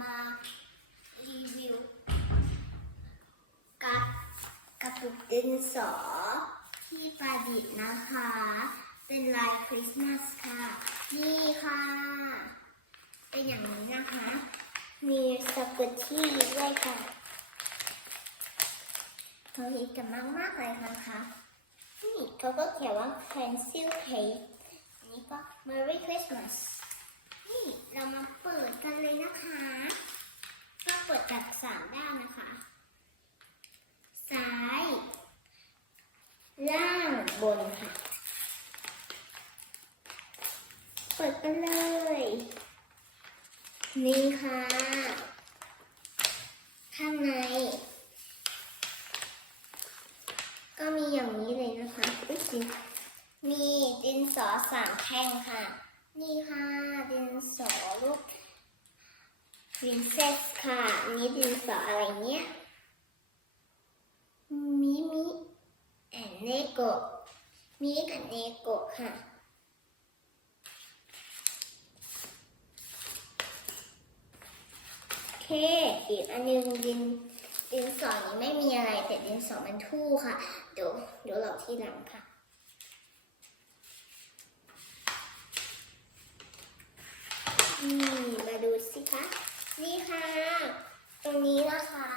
มารีวิวกับกระปุกดินสอที่ประดิษฐ์นะคะ เป็นลายคริสต์มาสค่ะ นี่ค่ะ เป็นอย่างนี้นะคะ มีสกุตที่ด้วยค่ะเขาฮิตกันมากมากๆเลยนะคะนี่เขาก็เขียนว่า pencil cake อันนี้ก็ Merry Christmas นี่เรามา นะคะ ก็เปิดจากสามด้านนะคะ ซ้าย ล่างบนค่ะ เปิดกันเลย นี่ค่ะ ข้างใน ก็มีอย่างนี้เลยนะคะอุ๊ยสิมีดินสอสามแท่งค่ะ นี่ค่ะดินสอลูก รูป princess ค่ะนี้ดินสออะไรเนี้ยมิมิแอนเนโกะมิกับเนโกะค่ะเคอีกอันหนึงดินดินสอนี้ไม่มีอะไรแต่ดินสอมันทู่ค่ะ เดี๋ยวเดี๋ยวเราที่หลังค่ะ อืมมาดูสิคะ นี่ค่ะ ตรงนี้นะคะ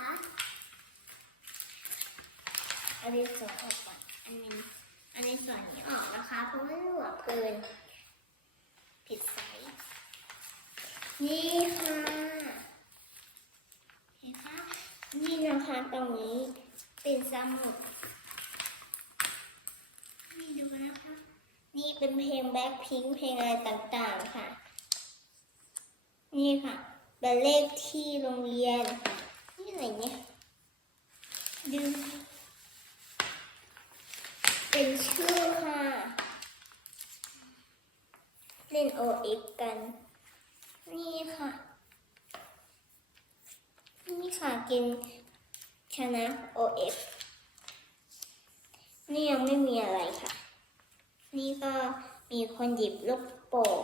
อันนี้สอออกก่อนอันนี้ อันนี้สอนี้ออกนะคะ เพราะว่าหลวมเกิน ผิดไซส์นี่ค่ะเห็นคะนี่นะคะตรงนี้เป็นสมุดนี่ดูนะคะ นี่เป็นเพลงแบ็คพิงเพลงอะไรต่างๆค่ะ นี่ค่ะเป็นเลขที่โรงเรียน นี่อะไรเนี่ยดูเป็นชื่อค่ะ เล่น OX กัน นี่ค่ะ นี่ค่ะกินชนะ OX นี่ยังไม่มีอะไรค่ะ นี่ก็มีคนหยิบลูกโป่ง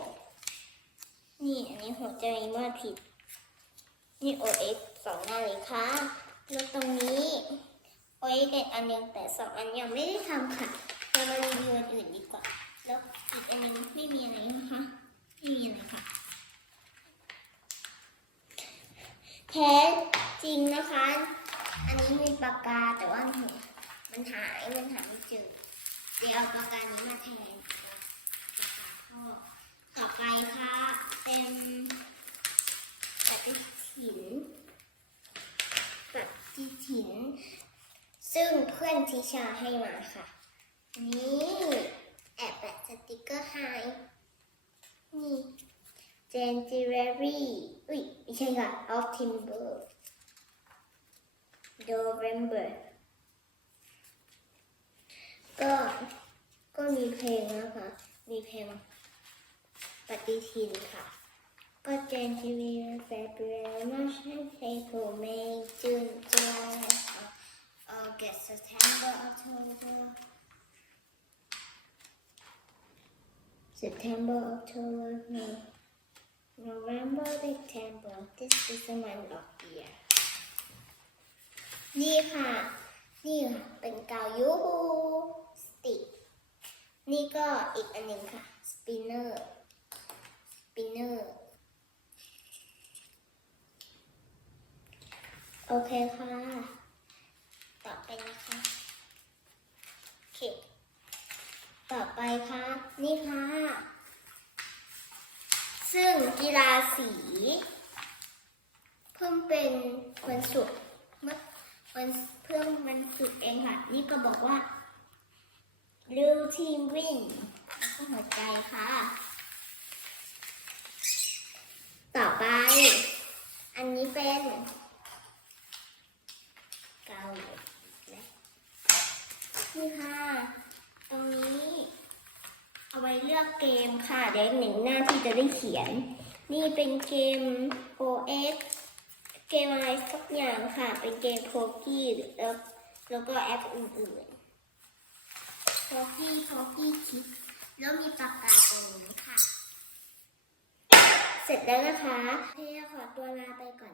นี่อันนี้หัวใจเมื่อผิด นี่ OX สองหน้าเลยค่ะแล้วตรงนี้ OX อีกอันหนึงแต่สองอันยังไม่ได้ทำค่ะเรามารีวิวอันอื่นดีกว่า แล้วอีกอันหนึงไม่มีอะไรนะคะ ไม่มีอะไรค่ะ แท้จริงนะคะ อั นี้มีปากกาแต่ว่ามันหายมันหาไม่เจอเดี๋ยวเอาปากกานี้มาแทนนะคะต่อไปค่ะเป็นปฏิถินปฏิถิน ซึ่งเพื่อนทิชาให้มาค่ะ นี่แอบแปะสติกเกอร์ให้นี่เจนจิเรรี่อุ้ยไม่ใช่ค่ะ of timber November ก็ก็มีเพลงนะคะ มีเพลงปฏิทินค่ะ ก็เจนทีวีเฟบรุมาร์ชเอพริลเมย์จูนจุลายออเกสต์เซปเทมเบอร์ออกโทเบอร์ September, October, no. November, December. This is the month of year. นี่ค่ะ นี่ค่ะ เป็นกาวยูฮูสติก นี่ก็อีกอันหนึ่งค่ะ สปินเนอร์ สปินเนอร์ โอเคค่ะ ต่อไปนะคะโอเคต่อไปค่ะ นี่ค่ะ ซึ่งกีฬาสี เพิ่งเป็นวันศุกร์ วันเพิ่งวันศุกเองค่ะ นี่ก็บอกว่า Blue Team Win แล้วก็หัวใจค่ะ ต่อไป อันนี้เป็นเกาหลีนะนี่ค่ะ ตรงนี้ เอาไว้เลือกเกมค่ะ เดี๋ยวอีกหนึ่งหน้าที่จะได้เขียน นี่เป็นเกม OX เกมอะไรสักอย่างค่ะ เป็นเกมโพกี้แล้วแล้วก็แอปอื่นๆโพกี้โพกี้คิดแล้วมีปากกาตรงนี้ค่ะ เสเสร็จแล้วนะคะพี่ขอตัวลาไปก่อน